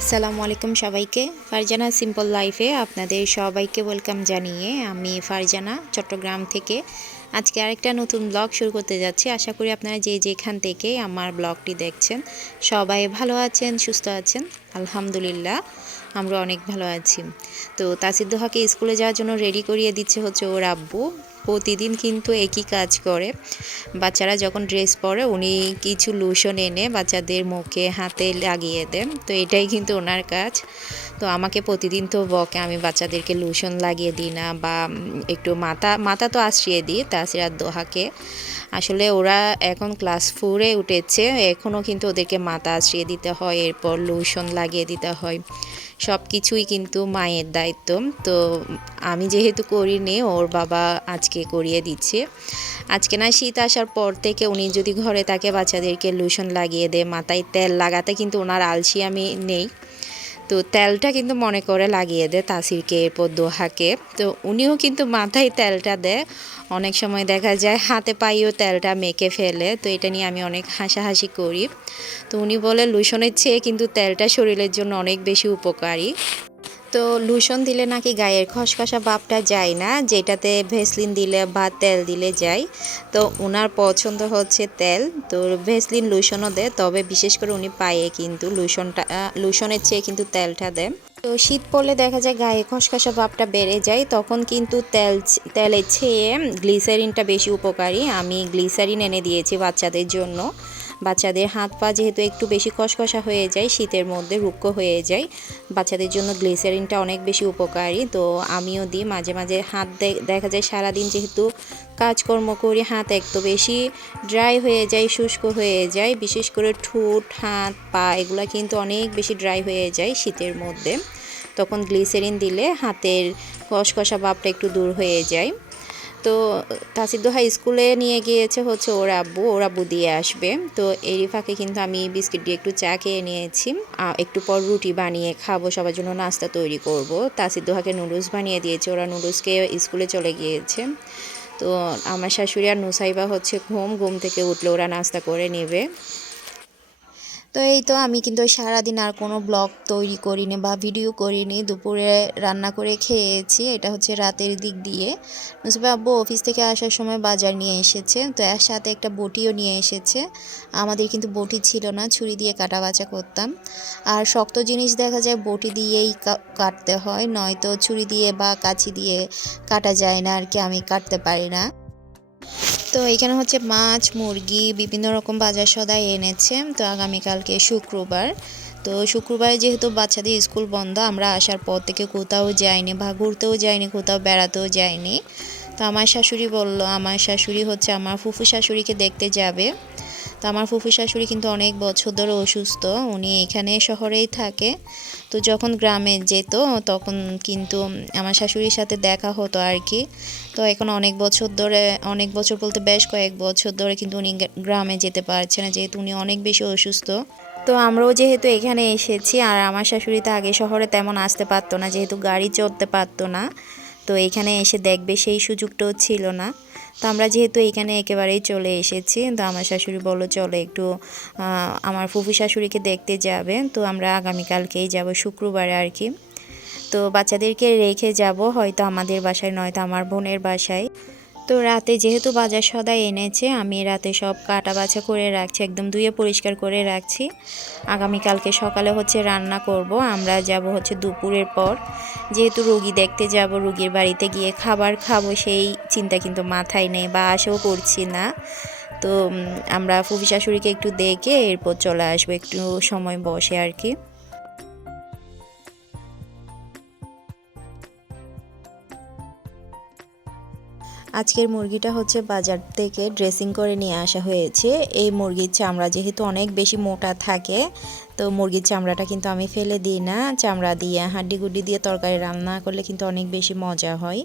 আসসালামু আলাইকুম সবাইকে। ফারজানা সিম্পল লাইফে আপনাদের সবাইকে ওয়েলকাম জানিয়ে আমি ফারজানা চট্টগ্রাম থেকে। আজকে আরেকটা নতুন ব্লগ শুরু করতে যাচ্ছি। আশা করি আপনারা যে যেখান থেকে আমার ব্লগটি দেখছেন, সবাই ভালো আছেন, সুস্থ আছেন। আলহামদুলিল্লাহ, আমরা অনেক ভালো আছি। তো তাসিদ্দোহাকে স্কুলে যাওয়ার জন্য রেডি করিয়ে দিচ্ছে হচ্ছে ওর আব্বু। প্রতিদিন কিন্তু একই কাজ করে। বাচ্চারা যখন ড্রেস পরে, উনি কিছু লোশন এনে বাচ্চাদের মুখে, হাতে লাগিয়ে দেন। তো এটাই কিন্তু ওনার কাজ। তো আমাকে প্রতিদিন তো বকে, আমি বাচ্চাদেরকে লোশন লাগিয়ে দিই না বা একটু মাথা মাথা তো আশ্রিয়ে দিই তাসিরাত দোহাকে। আসলে ওরা এখন ক্লাস ফোরে উঠেছে এখনও কিন্তু ওদেরকে মাথা আশ্রিয়ে দিতে হয়, এরপর লোশন লাগিয়ে দিতে হয়। সব কিছুই কিন্তু মায়ের দায়িত্ব। তো আমি যেহেতু করিনি, ওর বাবা আজকে করিয়ে দিচ্ছে। আজকে না, শীত আসার পর থেকে উনি যদি ঘরে থাকে, বাচ্চাদেরকে লোশন লাগিয়ে দেয়, মাথায় তেল লাগাতে, কিন্তু ওনার আলসি আমি নেই। তো তেলটা কিন্তু মনে করে লাগিয়ে দেয় তাসিরকে, এরপর দোহাকে। তো উনিও কিন্তু মাথায় তেলটা দেয় অনেক সময় দেখা যায় হাতে পাইও তেলটা মেখে ফেলে। তো এটা নিয়ে আমি অনেক হাসাহাসি করি। তো উনি বলে, লুসনের চেয়ে কিন্তু তেলটা শরীরের জন্য অনেক বেশি উপকারী। তো লুশন দিলে নাকি গায়ের খসখসা ভাবটা যায় না, যেটাতে ভেসলিন দিলে বা তেল দিলে যায়। তো ওনার পছন্দ হচ্ছে তেল, তো ভেসলিন লুশনও দেয়, তবে বিশেষ করে উনি পায়ে কিন্তু লুশনটা লুশনের চেয়ে কিন্তু তেলটা দেয় তো শীত পড়লে দেখা যায় গায়ে খসখসা ভাবটা বেড়ে যায়, তখন কিন্তু তেল তেলের চেয়ে গ্লিসারিনটা বেশি উপকারী। আমি গ্লিসারিন এনে দিয়েছি বাচ্চাদের জন্য। বাচ্চাদের হাত পা যেহেতু একটু বেশি কষকষা হয়ে যায়, শীতের মধ্যে রুক্ষ হয়ে যায়। বাচ্চাদের জন্য গ্লিসারিনটা অনেক বেশি উপকারী। তো আমিও দিই, মাঝে মাঝে হাত দেখা যায় সারাদিন যেহেতু কাজকর্ম করি, হাত একটু বেশি ড্রাই হয়ে যায়, শুষ্ক হয়ে যায়। বিশেষ করে ঠোঁট, হাত, পা এগুলো কিন্তু অনেক বেশি ড্রাই হয়ে যায় শীতের মধ্যে। তখন গ্লিসারিন দিলে হাতের কষকষা ভাবটা একটু দূর হয়ে যায়। তো তাসিদ্দোহা স্কুলে নিয়ে গিয়েছে হচ্ছে ওর আব্বু ওর আব্বু দিয়ে আসবে। তো এরই ফাঁকে কিন্তু আমি বিস্কিট দিয়ে একটু চা খেয়ে নিয়েছি। একটু পর রুটি বানিয়ে খাব, সবার জন্য নাস্তা তৈরি করব। তাসিদ্দোহাকে নুডলস বানিয়ে দিয়েছে, ওরা নুডলসকে স্কুলে চলে গিয়েছে। তো আমার শাশুড়ি আর নুসাইবা হচ্ছে ঘুম ঘুম থেকে উঠলে ওরা নাস্তা করে নেবে। তো এই তো আমি কিন্তু সারাদিন আর কোনো ব্লগ তৈরি করিনি বা ভিডিও করিনি। দুপুরে রান্না করে খেয়েছি, এটা হচ্ছে রাতের দিক দিয়ে। নুসবা আব্বু অফিস থেকে আসার সময় বাজার নিয়ে এসেছে, তো এর সাথে একটা বটিও নিয়ে এসেছে। আমাদের কিন্তু বটি ছিল না, ছুরি দিয়ে কাটা বাচা করতাম। আর শক্ত জিনিস দেখা যায় বটি দিয়েই কাটতে হয়, নয়তো ছুরি দিয়ে বা কাছি দিয়ে কাটা যায় না, আর কি আমি কাটতে পারি না। তো এখানে হচ্ছে মাছ, মুরগি, বিভিন্ন রকম বাজার সদাই এনেছে। তো আগামীকালকে শুক্রবার। তো শুক্রবারে যেহেতু বাচ্চাদের স্কুল বন্ধ, আমরা আসার পর থেকে কোথাও যাইনি বা ঘুরতেও যাইনি, কোথাও বেড়াতেও যাইনি। তো আমার শাশুড়ি বলল, আমার শাশুড়ি হচ্ছে আমার ফুফু শাশুড়িকে দেখতে যাবে। আমার ফুফু শাশুড়ি কিন্তু অনেক বছর ধরে অসুস্থ, উনি এখানে শহরেই থাকে। তো যখন গ্রামে যেত, তখন কিন্তু আমার শাশুড়ির সাথে দেখা হতো আর কি। তো এখন অনেক বছর ধরে, অনেক বছর বলতে বেশ কয়েক বছর ধরে কিন্তু উনি গ্রামে যেতে পারছে না, যেহেতু উনি অনেক বেশি অসুস্থ। তো আমরাও যেহেতু এখানে এসেছি, আর আমার শাশুড়ি তো আগে শহরে তেমন আসতে পারতো না, যেহেতু গাড়ি চড়তে পারতো না। তো এখানে এসে দেখবে সেই সুযোগটাও ছিল না। তো আমরা যেহেতু এখানে একেবারেই চলে এসেছি, তো আমার শাশুড়ি বলল, চলো একটু আমার ফুফু শাশুড়িকে দেখতে যাবে। তো আমরা আগামীকালকেই যাব, শুক্রবারে আর কি। তো বাচ্চাদেরকে রেখে যাব, হয়তো আমাদের বাসায়, নয়তো আমার বোনের বাসায়। তো রাতে যেহেতু বাজার সদাই এনেছে, আমি রাতে সব কাটা বাছা করে রাখছি, একদম ধুয়ে পরিষ্কার করে রাখছি। আগামীকালকে সকালে হচ্ছে রান্না করব, আমরা যাব হচ্ছে দুপুরের পর। যেহেতু রুগী দেখতে যাব, রুগীর বাড়িতে গিয়ে খাবার খাব, সেই চিন্তা কিন্তু মাথায় নেই বা আশাও করছি না। তো আমরা ফুফি শাশুড়িকে একটু দেখে এরপর চলে আসব, একটু সময় বসে আর কি। আজকের মুরগিটা হচ্ছে বাজার থেকে ড্রেসিং করে নিয়ে আসা হয়েছে। এই মুরগির চামড়া যেহেতু অনেক বেশি মোটা থাকে, তো মুরগির চামড়াটা কিন্তু আমি ফেলে দিই না। চামড়া দিয়ে হাড্ডি গুড্ডি দিয়ে তরকারি রান্না করলে কিন্তু অনেক বেশি মজা হয়।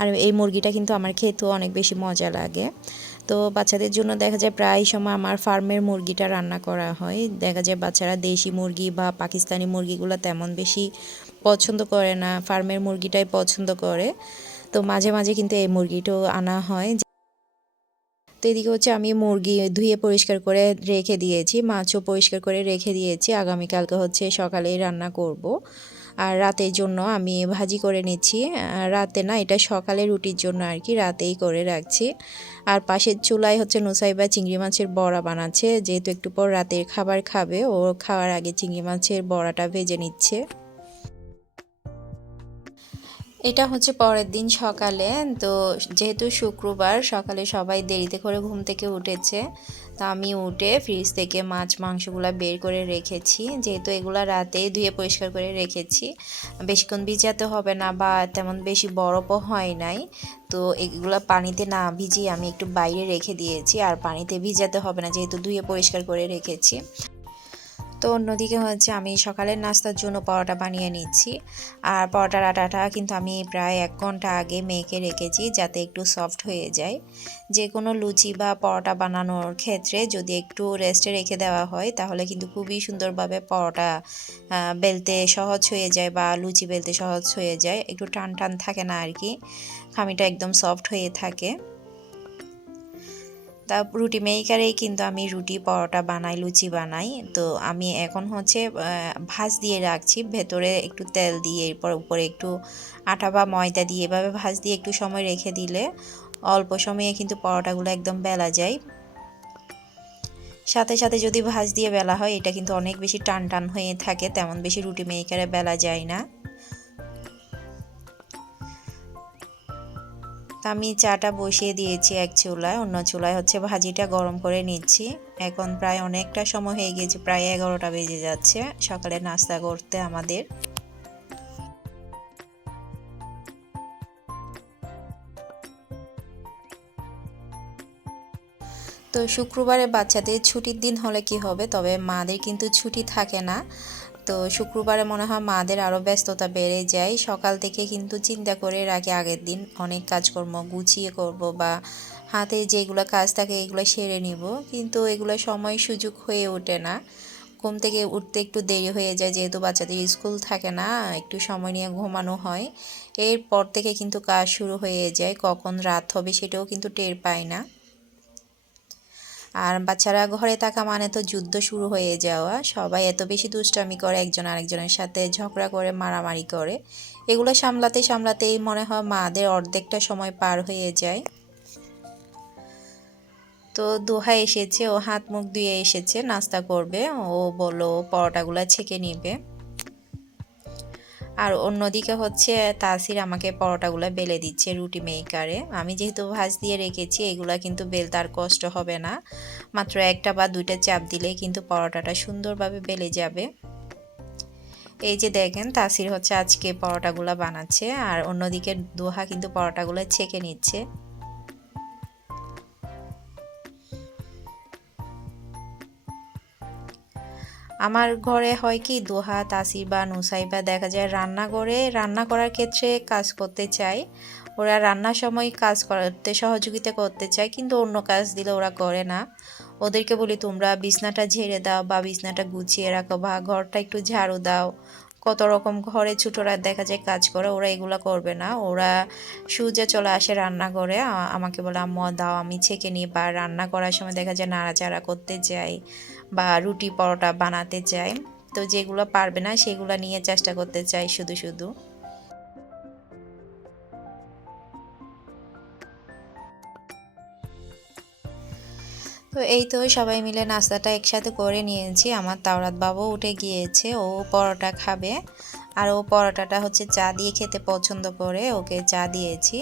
আর এই মুরগিটা কিন্তু আমার খেতেও অনেক বেশি মজা লাগে। তো বাচ্চাদের জন্য দেখা যায় প্রায় সময় আমার ফার্মের মুরগিটা রান্না করা হয়। দেখা যায় বাচ্চারা দেশি মুরগি বা পাকিস্তানি মুরগিগুলো তেমন বেশি পছন্দ করে না, ফার্মের মুরগিটাই পছন্দ করে। তো মাঝে মাঝে কিন্তু এই মুরগিটাও আনা হয়। তো এদিকে হচ্ছে আমি মুরগি ধুয়ে পরিষ্কার করে রেখে দিয়েছি, মাছও পরিষ্কার করে রেখে দিয়েছি। আগামীকালকে হচ্ছে সকালেই রান্না করব। আর রাতের জন্য আমি ভাজি করে নিচ্ছি। রাতে না, এটা সকালে রুটির জন্য আর কি, রাতেই করে রাখছি। আর পাশের চুলায় হচ্ছে নুসাইবা চিংড়ি মাছের বড়া বানাচ্ছে। যেহেতু একটু পর রাতের খাবার খাবে, ও খাওয়ার আগে চিংড়ি মাছের বড়াটা ভেজে নিচ্ছে। এটা হচ্ছে পরের দিন সকালে, তো যেহেতু শুক্রবার, সকালে সবাই দেরিতে করে ঘুম থেকে উঠেছে, তো আমি উঠে ফ্রিজ থেকে মাছ, মাংসগুলো বের করে রেখেছি। যেহেতু এগুলো রাতে ধুয়ে পরিষ্কার করে রেখেছি, বেশিক্ষণ ভিজাতে হবে না বা তেমন বেশি বরফও হয় নাই, তো এগুলো পানিতে না ভিজিয়ে আমি একটু বাইরে রেখে দিয়েছি, আর পানিতে ভিজাতে হবে না যেহেতু ধুয়ে পরিষ্কার করে রেখেছি। তো অন্যদিকে হচ্ছে আমি সকালের নাস্তার জন্য পরোটা বানিয়ে নিচ্ছি। আর পরোটার আটাটা কিন্তু আমি প্রায় এক ঘণ্টা আগে মেখে রেখেছি যাতে একটু সফট হয়ে যায়। যে কোনো লুচি বা পরোটা বানানোর ক্ষেত্রে যদি একটু রেস্টে রেখে দেওয়া হয়, তাহলে কিন্তু খুবই সুন্দরভাবে পরোটা বেলতে সহজ হয়ে যায় বা লুচি বেলতে সহজ হয়ে যায়। একটু টান টান থাকে না আর কি। খামিটা একদম সফট হয়ে থাকে। তা রুটি মেকারেই কিন্তু আমি রুটি, পরোটা বানাই, লুচি বানাই। তো আমি এখন হচ্ছে ভাজ দিয়ে রাখছি। ভেতরে একটু তেল দিয়ে, এরপর উপরে একটু আটা বা ময়দা দিয়ে, এভাবে ভাজ দিয়ে একটু সময় রেখে দিলে অল্প সময়ে কিন্তু পরোটাগুলো একদম বেলা যায়। সাথে সাথে যদি ভাজ দিয়ে বেলা হয়, এটা কিন্তু অনেক বেশি টান টান হয়ে থাকে, তেমন বেশি রুটি মেকারে বেলা যায় না। আমি চাটা বসিয়ে দিয়েছি এক চুলায়, অন্য চুলায় হচ্ছে ভাজিটা গরম করে নিচ্ছি। এখন প্রায় অনেকটা সময় হয়ে গিয়েছে, প্রায় এগারোটা বেজে যাচ্ছে। সকালে নাস্তা করতে আমাদের। তো শুক্রবারে বাচ্চাদের ছুটির দিন হলে কি হবে? তবে মাদের কিন্তু ছুটি থাকে না। তো শুক্রবারে মনে হয় মাদের আরও ব্যস্ততা বেড়ে যায়। সকাল থেকে কিন্তু চিন্তা করে রাখি, আগের দিন অনেক কাজকর্ম গুছিয়ে করব বা হাতে যেগুলো কাজ থাকে এগুলো সেরে নিব। কিন্তু এগুলো সময় সুযোগ হয়ে ওঠে না। ঘুম থেকে উঠতে একটু দেরি হয়ে যায়, যেহেতু বাচ্চাদের স্কুল থাকে না, একটু সময় নিয়ে ঘুমানো হয়। এরপর থেকে কিন্তু কাজ শুরু হয়ে যায়, কখন রাত হবে সেটাও কিন্তু টের পায় না। আর বাচ্চারা ঘরে থাকা মানে তো যুদ্ধ শুরু হয়ে যাওয়া। সবাই এত বেশি দুষ্টামি করে, একজন আরেকজনের সাথে ঝগড়া করে, মারামারি করে। এগুলো সামলাতে সামলাতেই মনে হয় মাদের অর্ধেকটা সময় পার হয়ে যায়। তো দোহা এসেছে, ও হাত মুখ ধুয়ে এসেছে, নাস্তা করবে। ও বলল পরোটাগুলো ছেঁকে নিবে। আর অন্যদিকে হচ্ছে তাসির আমাকে পরোটাগুলো বেলে দিচ্ছে রুটি মেকারে। আমি যেহেতু ভাজ দিয়ে রেখেছি, এগুলা কিন্তু বেল তার কষ্ট হবে না। মাত্র একটা বা দুইটা চাপ দিলে কিন্তু পরোটাটা সুন্দরভাবে বেলে যাবে। এই যে দেখেন, তাসির হচ্ছে আজকে পরোটাগুলো বানাচ্ছে আর অন্যদিকে দোহা কিন্তু পরোটাগুলো ছেঁকে নিচ্ছে। আমার ঘরে হয় কি, দোহা তাসির বা নুসাইবা দেখা যায় রান্না করে, রান্না করার ক্ষেত্রে কাজ করতে চায়। ওরা রান্নার সময় কাজ করতে, সহযোগিতা করতে চায়, কিন্তু অন্য কাজ দিলে ওরা করে না। ওদেরকে বলি, তোমরা বিছনাটা ঝেড়ে দাও বা বিছনাটা গুছিয়ে রাখো বা ঘরটা একটু ঝাড়ু দাও। কত রকম ঘরে ছোটরা দেখা যায় কাজ করে, ওরা এগুলো করবে না। ওরা সুজে চলে আসে রান্না করে। আমাকে বলে, আম্মা, দাও, আমি ছেঁকে নিই। বা রান্না করার সময় দেখা যায় নাড়াচাড়া করতে যাই বা রুটি পরোটা বানাতে চাই তো যেগুলো পারবে না, সেগুলো নিয়ে চেষ্টা করতে চাই শুধু শুধু। তো এই তো সবাই মিলে নাস্তাটা একসাথে করে নিয়েছি। আমার তাওরাত বাবু উঠে গিয়েছে, ও পরোটা খাবে। আর ও পরোটাটা হচ্ছে চা দিয়ে খেতে পছন্দ করে, ওকে চা দিয়েছি।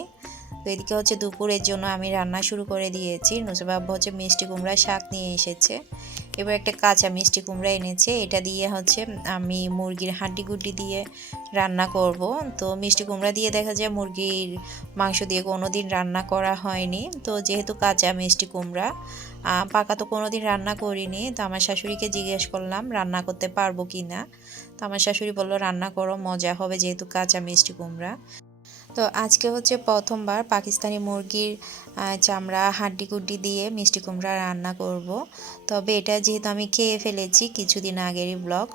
তো এদিকে হচ্ছে দুপুরের জন্য আমি রান্না শুরু করে দিয়েছি। নুসবাব্বা হচ্ছে মিষ্টি কুমড়া শাক নিয়ে এসেছে। এবার একটা কাঁচা মিষ্টি কুমড়া এনেছে, এটা দিয়ে হচ্ছে আমি মুরগির হাড্ডি গুড্ডি দিয়ে রান্না করব। তো মিষ্টি কুমড়া দিয়ে দেখা যায় মুরগির মাংস দিয়ে কোনো দিন রান্না করা হয়নি। তো যেহেতু কাঁচা মিষ্টি কুমড়া পাকা তো কোনো দিন রান্না করিনি, তো আমার শাশুড়িকে জিজ্ঞেস করলাম, রান্না করতে পারব কি না তো আমার শাশুড়ি বলল, রান্না করো, মজা হবে যেহেতু কাঁচা মিষ্টি কুমড়া। তো আজকে হচ্ছে প্রথমবার পাকিস্তানি মুরগির চামড়া হাড্ডি কুড্ডি দিয়ে মিষ্টি কুমড়া রান্না করব। তবে এটা যেহেতু আমি খেয়ে ফেলেছি কিছুদিন আগেরই ব্লগ,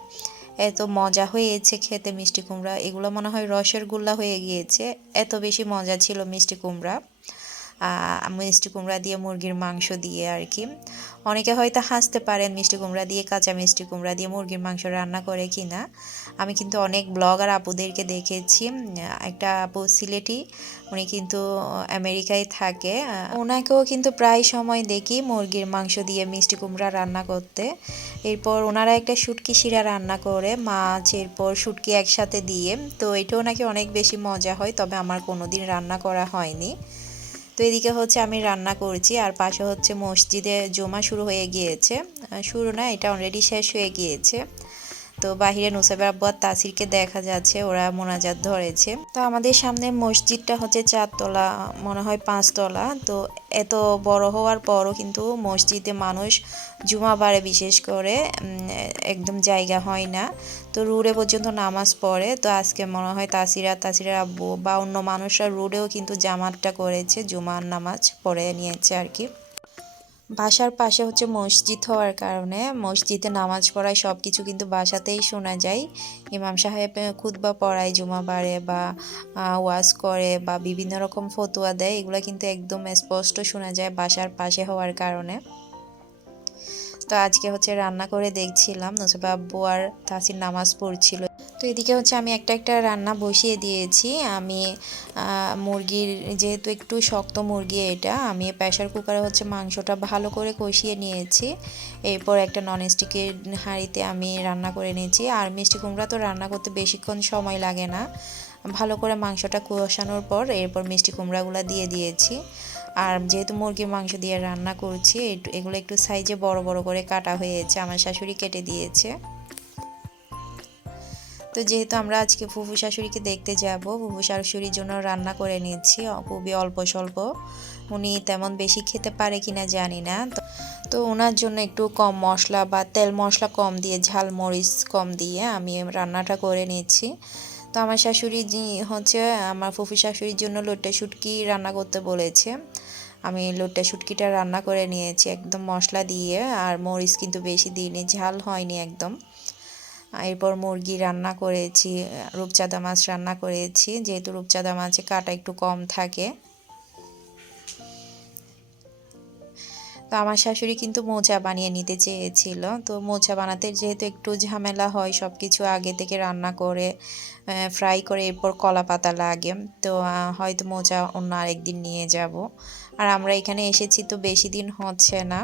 এত মজা হয়েছে খেতে মিষ্টি কুমড়া এগুলো মনে হয় রসের গুল্লা হয়ে গিয়েছে, এত বেশি মজা ছিল মিষ্টি কুমড়া মিষ্টি কুমড়া দিয়ে মুরগির মাংস দিয়ে আর কি। অনেকে হয়তো হাসতে পারেন মিষ্টি কুমড়া দিয়ে, কাঁচা মিষ্টি কুমড়া দিয়ে মুরগির মাংস রান্না করে কি না আমি কিন্তু অনেক ব্লগার আপুদেরকে দেখেছি, একটা আপু সিলেটি, উনি কিন্তু আমেরিকায় থাকে। ওনাকেও কিন্তু প্রায় সময় দেখি মুরগির মাংস দিয়ে মিষ্টি কুমড়া রান্না করতে। এরপর ওনারা একটা শুটকি শিরা রান্না করে, মাছ, এরপর শুটকি একসাথে দিয়ে। তো এটাও নাকি অনেক বেশি মজা হয়, তবে আমার কোনোদিন রান্না করা হয়নি। তো এদিকে হচ্ছে আমি রান্না করছি, আর পাশে হচ্ছে মসজিদে জমা শুরু হয়ে গিয়েছে। শুরু না, এটা অলরেডি শেষ হয়ে গিয়েছে। তো বাহিরে নুসাইব আব্বু তাসিরকে দেখা যাচ্ছে, ওরা মোনাজাত ধরেছে। তো আমাদের সামনে মসজিদটা হচ্ছে চারতলা, মনে হয় পাঁচতলা। তো এত বড় হওয়ার পরও কিন্তু মসজিদে মানুষ জুমা বারে বিশেষ করে একদম জায়গা হয় না। তো রুডে পর্যন্ত নামাজ পড়ে। তো আজকে মনে হয় তাসিরা তাসিরা আব্বু বা অন্য মানুষরা রুডেও কিন্তু জামাতটা করেছে, জুমার নামাজ পড়ে নিয়েছে আর কি। বাসার পাশে হচ্ছে মসজিদ হওয়ার কারণে মসজিদে নামাজ পড়ায় সব কিছু কিন্তু বাসাতেই শোনা যায়। ইমাম সাহেব খুতবা পড়ায় জুমাবারে বা আহ, ওয়াজ করে বা বিভিন্ন রকম ফতুয়া দেয় এগুলো কিন্তু একদম স্পষ্ট শোনা যায় বাসার পাশে হওয়ার কারণে। তো আজকে হচ্ছে রান্না করে দেখছিলাম নুসবা আব্বু আর তাসির নামাজ পড়ছিল তো এদিকে হচ্ছে আমি একটা একটা রান্না বসিয়ে দিয়েছি। আমি মুরগির যেহেতু একটু শক্ত মুরগি এটা, আমি প্রেশার কুকারে হচ্ছে মাংসটা ভালো করে কষিয়ে নিয়েছি। এরপর একটা ননস্টিকের হাঁড়িতে আমি রান্না করে নিয়েছি। আর মিষ্টি কুমড়া তো রান্না করতে বেশিক্ষণ সময় লাগে না। ভালো করে মাংসটা কষানোর পর এরপর মিষ্টি কুমড়াগুলো দিয়ে দিয়েছি। আর যেহেতু মুরগির মাংস দিয়ে রান্না করছি এগুলো একটু সাইজে বড় বড় করে কাটা হয়েছে, আমার শাশুড়ি কেটে দিয়েছে। তো যেহেতু আমরা আজকে ফুফু শাশুড়িকে দেখতে যাব, ফুফু শাশুড়ির জন্য রান্না করে নিচ্ছি অ- খুবই অল্প স্বল্প। উনি তেমন বেশি খেতে পারে কিনা জানি না। তো- ওনার জন্য একটু কম মশলা বা তেল মশলা কম দিয়ে, ঝাল মরিচ কম দিয়ে আমি রান্নাটা করে নিচ্ছি তো আমার শাশুড়ি হচ্ছে আমার ফুফু শাশুড়ির জন্য লোটে শুটকি রান্না করতে বলেছে। আমি লোটে শুটকিটা রান্না করে নিয়েছি, একদম মশলা দিয়ে, আর মরিচ কিন্তু বেশি দিইনি, ঝাল হয়নি একদম। এরপর মুরগি রান্না করেছি রূপচাঁদা মাছ রান্না করেছি। যেহেতু রূপচাঁদা মাছে কাটা একটু কম থাকে। তো আমার শাশুড়ি কিন্তু মোচা বানিয়ে নিতে চেয়েছিল। তো মোচা বানাতে যেহেতু একটু ঝামেলা হয় সব কিছু আগে থেকে রান্না করে ফ্রাই করে এরপর কলা পাতা লাগে। তো হয়তো মোচা অন্য আরেকদিন নিয়ে যাব। আর আমরা এখানে এসেছি তো বেশি দিন হচ্ছে না।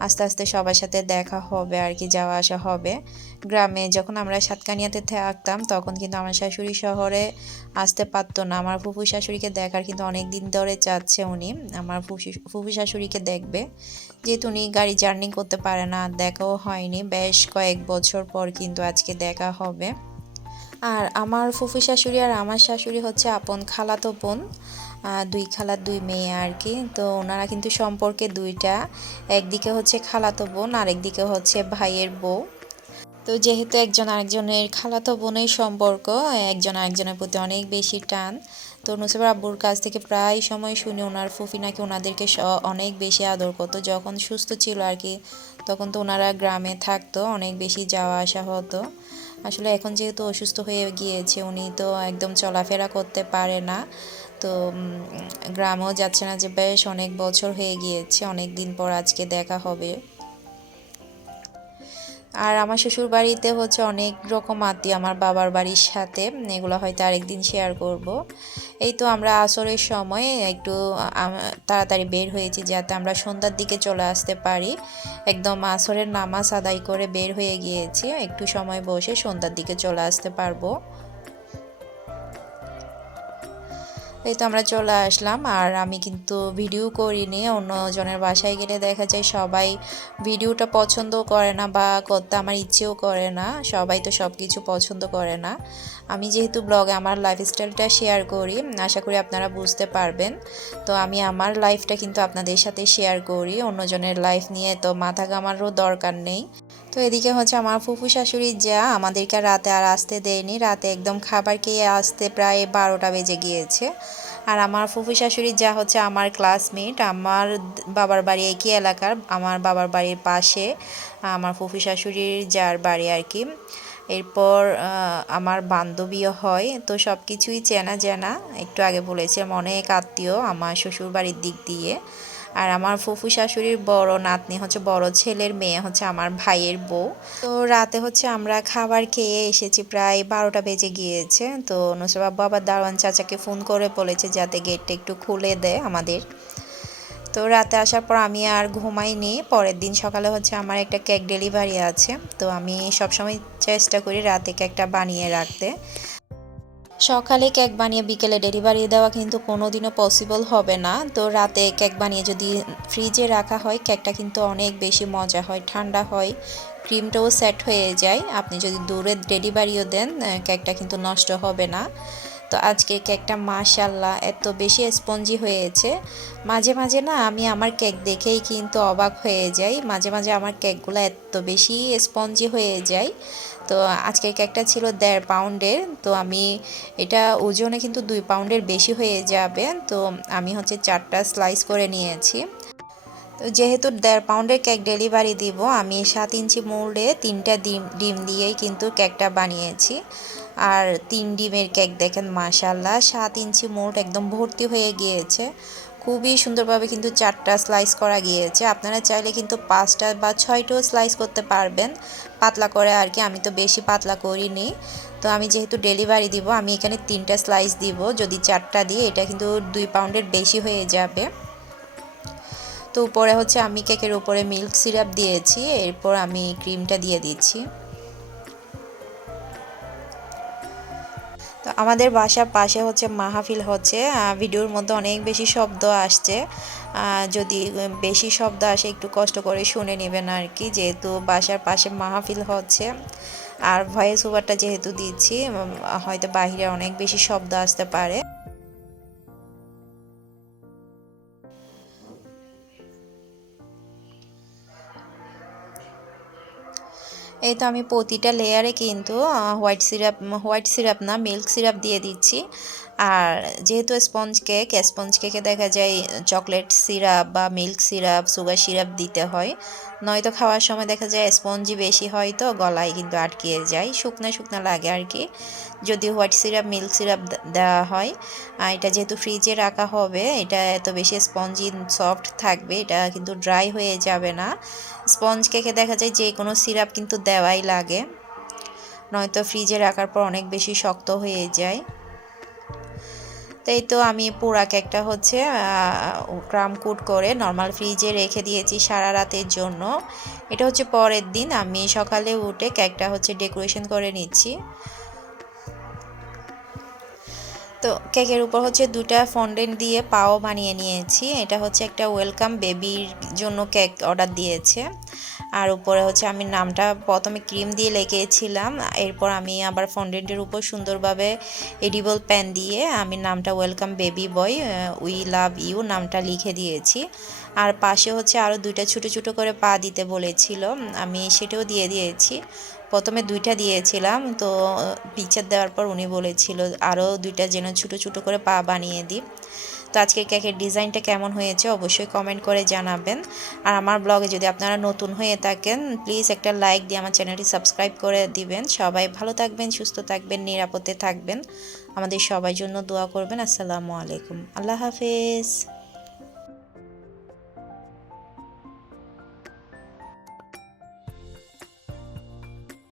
আস্তে আস্তে সবার সাথে দেখা হবে আর কি, যাওয়া আসা হবে। গ্রামে যখন আমরা সাতকানিয়াতে থাকতাম, তখন কিন্তু আমার শাশুড়ি শহরে আসতে পারতো না। আমার ফুফু শাশুড়িকে দেখার কিন্তু অনেক দিন ধরে চাচ্ছে উনি। আমার ফুফু- ফুফু শাশুড়িকে দেখবে। যেহেতু উনি গাড়ি জার্নি করতে পারে না, দেখাও হয়নি। বেশ কয়েক বছর পর কিন্তু আজকে দেখা হবে। আর আমার ফুফু শাশুড়ি আর আমার শাশুড়ি হচ্ছে আপন খালাতো বোন। দুই খালার দুই মেয়ে আর কি। তো ওনারা কিন্তু সম্পর্কে দুইটা, একদিকে হচ্ছে খালাতো বোন আর একদিকে হচ্ছে ভাইয়ের বউ। তো যেহেতু একজন আরেকজনের খালাতো বোনের সম্পর্ক, একজন আরেকজনের প্রতি অনেক বেশি টান, তো নুসেবার আব্বুর কাছ থেকে প্রায় সময় শুনি ওনার ফুফি নাকি ওনাদেরকে অনেক বেশি আদর করতো। যখন সুস্থ ছিল আর কি, তখন তো ওনারা গ্রামে থাকতো, অনেক বেশি যাওয়া আসা হতো। আসলে এখন যেহেতু অসুস্থ হয়ে গিয়েছে, উনি তো একদম চলাফেরা করতে পারে না। তো গ্রামেও যাচ্ছে না যে বেশ অনেক বছর হয়ে গিয়েছে অনেক দিন পর আজকে দেখা হবে। আর আমার শ্বশুর বাড়িতে হচ্ছে অনেক রকম আত্মীয়, আমার বাবার বাড়ির সাথে, এগুলো হয়তো আরেকদিন শেয়ার করব। এই তো আমরা আসরের সময় একটু তাড়াতাড়ি বের হয়েছি যাতে আমরা সন্ধ্যার দিকে চলে আসতে পারি। একদম আসরের নামাজ আদায় করে বের হয়ে গিয়েছি, একটু সময় বসে সন্ধ্যার দিকে চলে আসতে পারব। এই তো আমরা চলে আসলাম। আর আমি কিন্তু ভিডিও করিনি অন্য জনের বাসায় গেলে দেখা যায় সবাই ভিডিওটা পছন্দ করে না বা করতে আমার ইচ্ছেও করে না, সবাই তো সব কিছু পছন্দ করে না। আমি যেহেতু ব্লগে আমার লাইফস্টাইলটা শেয়ার করি, আশা করি আপনারা বুঝতে পারবেন। তো আমি আমার লাইফটা কিন্তু আপনাদের সাথে শেয়ার করি, অন্যজনের লাইফ নিয়ে তো মাথা ঘামারও দরকার নেই। তো এদিকে হচ্ছে আমার ফুফু শাশুড়ি যা আমাদেরকে রাতে আর আসতে দেয়নি। রাতে একদম খাবার খেয়ে আসতে প্রায় বারোটা বেজে গিয়েছে। আর আমার ফুফু শাশুড়ি যা হচ্ছে আমার ক্লাসমেট আমার বাবার বাড়ি একই এলাকার, আমার বাবার বাড়ির পাশে, আমার ফুফু শাশুড়ির যার বাড়ি আর কি। এরপর আমার বান্ধবীও হয়। তো সব কিছুই চেনা জানা। একটু আগে বলেছিলাম, অনেক আত্মীয় আমার শ্বশুর বাড়ির দিক দিয়ে। আর আমার ফুফু শাশুড়ির বড় নাতনি হচ্ছে বড় ছেলের মেয়ে হচ্ছে আমার ভাইয়ের বউ। তো রাতে হচ্ছে আমরা খাবার খেয়ে এসেছি, প্রায় বারোটা বেজে গিয়েছে। তো নুসরাত আব্বু আবার দারোয়ান চাচাকে ফোন করে বলেছে যাতে গেটটা একটু খুলে দেয় আমাদের। তো রাতে আসার পর আমি আর ঘুমাইনি। পরের দিন সকালে হচ্ছে আমার একটা কেক ডেলিভারি আছে। তো আমি সবসময় চেষ্টা করি রাতে কেকটা বানিয়ে রাখতে। সকালে কেক বানিয়ে বিকেলে ডেলিভারি দেওয়া কিন্তু কোনোদিনও পসিবল হবে না। তো রাতে কেক বানিয়ে যদি ফ্রিজে রাখা হয়, কেকটা কিন্তু অনেক বেশি মজা হয়, ঠান্ডা হয় ক্রিমটাও সেট হয়ে যায়। আপনি যদি দূরে ডেলিভারিও দেন কেকটা কিন্তু নষ্ট হবে না। তো আজকে কেকটা মাশাল্লাহ এত বেশি স্পঞ্জি হয়েছে। মাঝে মাঝে না আমি আমার কেক দেখেই কিন্তু অবাক হয়ে যাই। মাঝে মাঝে আমার কেকগুলো এত বেশি স্পঞ্জি হয়ে যায়। তো আজকের কেকটা ছিল দেড় পাউন্ডের, তো আমি এটা ওজনে কিন্তু দুই পাউন্ডের বেশি হয়ে যাবে। তো আমি হচ্ছে চারটা স্লাইস করে নিয়েছি। তো যেহেতু দেড় পাউন্ডের কেক ডেলিভারি দিব, আমি সাত ইঞ্চি মোল্ডে তিনটা ডিম ডিম দিয়েই কিন্তু কেকটা বানিয়েছি। আর তিন ডিমের কেক দেখেন মাশাল্লাহ সাত ইঞ্চি মোট একদম ভর্তি হয়ে গিয়েছে। খুবই সুন্দরভাবে কিন্তু চারটা স্লাইস করা গিয়েছে। আপনারা চাইলে কিন্তু পাঁচটা বা ছয়টাও স্লাইস করতে পারবেন। পাতলা করে আর কি, আমি তো বেশি পাতলা করিনি। তো আমি যেহেতু ডেলিভারি দিব, আমি এখানে তিনটা স্লাইস দিব। যদি চারটা দিই, এটা কিন্তু দুই পাউন্ডের বেশি হয়ে যাবে। তো উপরে হচ্ছে আমি কেকের উপরে মিল্ক সিরাপ দিয়েছি। এরপর আমি ক্রিমটা দিয়ে দিচ্ছি। আমাদের বাসার পাশে হচ্ছে মাহফিল হচ্ছে ভিডিওর মধ্যে অনেক বেশি শব্দ আসছে যদি বেশি শব্দ আসে একটু কষ্ট করে শুনে নেবেন আর কি, যেহেতু বাসার পাশে মাহফিল হচ্ছে, আর ভয়েস ওভারটা যেহেতু দিচ্ছি হয়তো বাহিরে অনেক বেশি শব্দ আসতে পারে। এই তো আমি প্রতিটা লেয়ারে কিন্তু হোয়াইট সিরাপ হোয়াইট সিরাপ না মিল্ক সিরাপ দিয়ে দিচ্ছি। আর যেহেতু স্পঞ্জ কেক স্পঞ্জ কেকে দেখা যায় চকলেট সিরাপ বা মিল্ক সিরাপ সুগার সিরাপ দিতে হয়। নয়তো খাওয়ার সময় দেখা যায় স্পঞ্জি বেশি হয় তো, গলায় কিন্তু আটকিয়ে যায়। শুকনো শুকনো লাগে আর কি। যদি হোয়াইট সিরাপ মিল্ক সিরাপ দেওয়া হয়। আর এটা যেহেতু ফ্রিজে রাখা হবে, এটা এত বেশি স্পঞ্জি সফট থাকবে, এটা কিন্তু ড্রাই হয়ে যাবে না। স্পঞ্জ কেকে দেখা যায় যে কোনো সিরাপ কিন্তু দেওয়াই লাগে। নয়তো ফ্রিজে রাখার পর অনেক বেশি শক্ত হয়ে যায়। তাই তো আমি পুরা কেকটা হচ্ছে ক্রাম কুট করে নর্মাল ফ্রিজে রেখে দিয়েছি সারা রাতের জন্য। এটা হচ্ছে পরের দিন, আমি সকালে উঠে কেকটা হচ্ছে ডেকোরেশন করে নিচ্ছি। তো কেকের উপর হচ্ছে দুটা ফন্ডেন্ট দিয়ে পাও বানিয়ে নিয়েছি। এটা হচ্ছে একটা ওয়েলকাম বেবির জন্য কেক অর্ডার দিয়েছে। আর উপরে হচ্ছে আমি নামটা প্রথমে ক্রিম দিয়ে লেগেছিলাম। এরপর আমি আবার ফন্ডেন্টের উপর সুন্দরভাবে এডিবল প্যান দিয়ে আমি নামটা welcome baby boy we love you নামটা লিখে দিয়েছি। আর পাশে হচ্ছে আরও দুইটা ছোটো ছোটো করে পা দিতে বলেছিল, আমি সেটাও দিয়ে দিয়েছি। প্রথমে দুইটা দিয়েছিলাম, তো পিকচার দেওয়ার পর উনি বলেছিল আরও দুইটা যেন ছোটো ছোটো করে পা বানিয়ে দিই। তো আজকের কেকের ডিজাইনটা কেমন হয়েছে অবশ্যই কমেন্ট করে জানাবেন। আর আমার ব্লগে যদি আপনারা নতুন হয়ে থাকেন প্লিজ একটা লাইক দিয়ে আমার চ্যানেলটি সাবস্ক্রাইব করে দিবেন। সবাই ভালো থাকবেন, সুস্থ থাকবেন, নিরাপদে থাকবেন। আমাদের সবাই জন্য দোয়া করবেন। আসসালামু আলাইকুম। আল্লাহ হাফেজ।